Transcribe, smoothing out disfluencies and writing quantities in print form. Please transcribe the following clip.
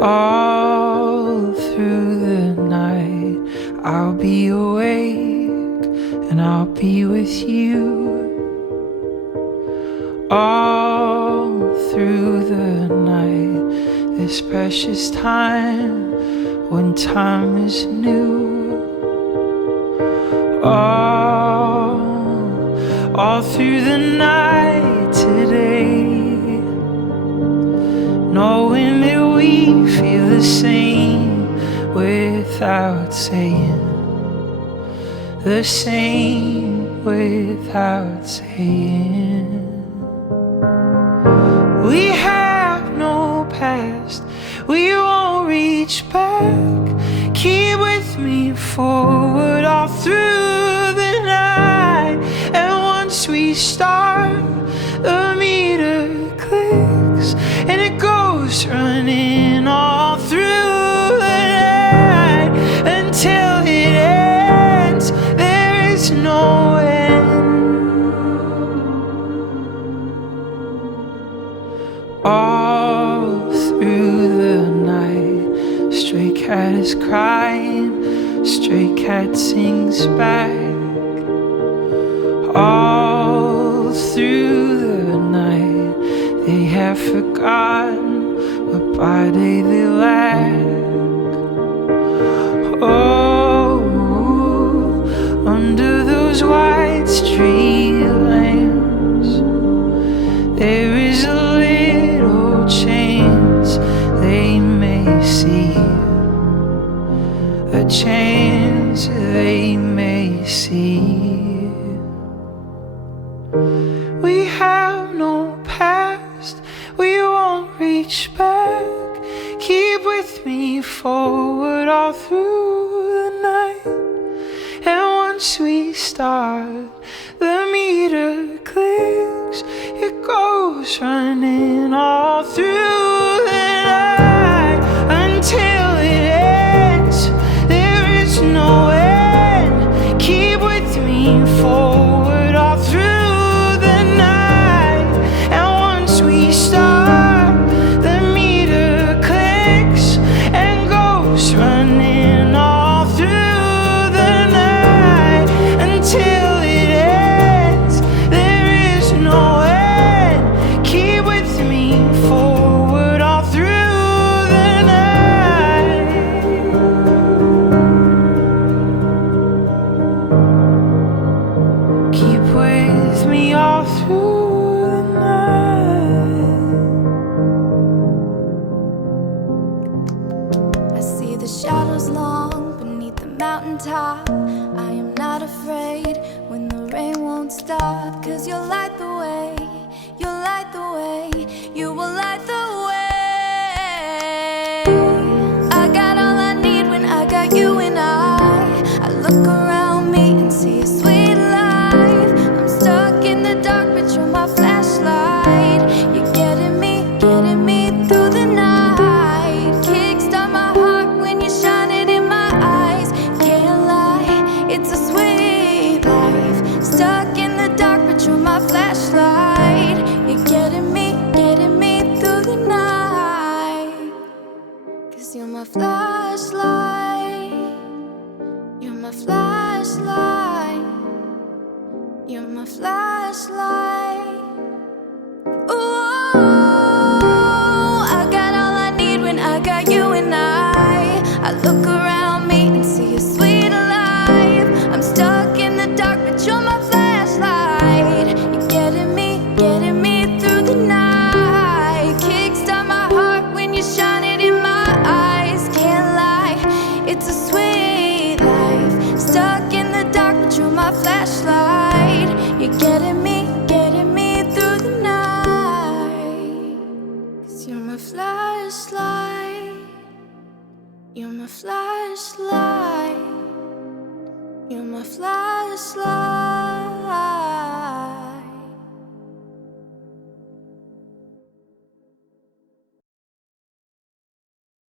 All through the night I'll be awake and I'll be with you. All through the night, this precious time when time is new. All through the night today, knowing that we feel the same without saying, the same without saying. We have no past, we won't reach back. Keep with me forward all through the night. And once we start, the meter clicks and it goes running all through the night until it ends. There is no end. All through the night, stray cat is crying, stray cat sings back. All through the night, they have forgotten what by day they lack. Oh, under those white street lamps, there is a little chance they may see, a chance they may see. We have no past, we won't reach back. Keep with me forward all through the night. And once we start, the meter clicks, it goes running all through the night until it ends. There is no end. Keep with me forward all through the night. And once we start, the meter clicks and goes running all through the night until it ends. There is no end. Keep with me forward all through the night. Keep with me all through the night. I see the shadows long beneath the mountaintop. I am not afraid when the rain won't stop. 'Cause you'll light the way, you'll light the way, you will light the way. I got all I need when I got you and I look around me and see a sweet life. I'm stuck in the dark but you're my flashlight. You're getting me through the night. Kickstart my heart when you shine it in my eyes. Can't lie, it's a sweet life. Stuck in the dark but you're my flashlight. You're getting me through the night. 'Cause you're my flashlight. You're my flashlight. You're my flashlight. Ooh, I got all I need when I got you and I look around me and see a sweet life. I'm stuck in the dark but you're my flashlight. You're getting me through the night. Kickstart my heart when you shine it in my eyes. Can't lie, it's a sweet life. Stuck in the dark but you're my flashlight. You're getting me through the night. 'Cause you're my flashlight. You're my flashlight. You're my flashlight.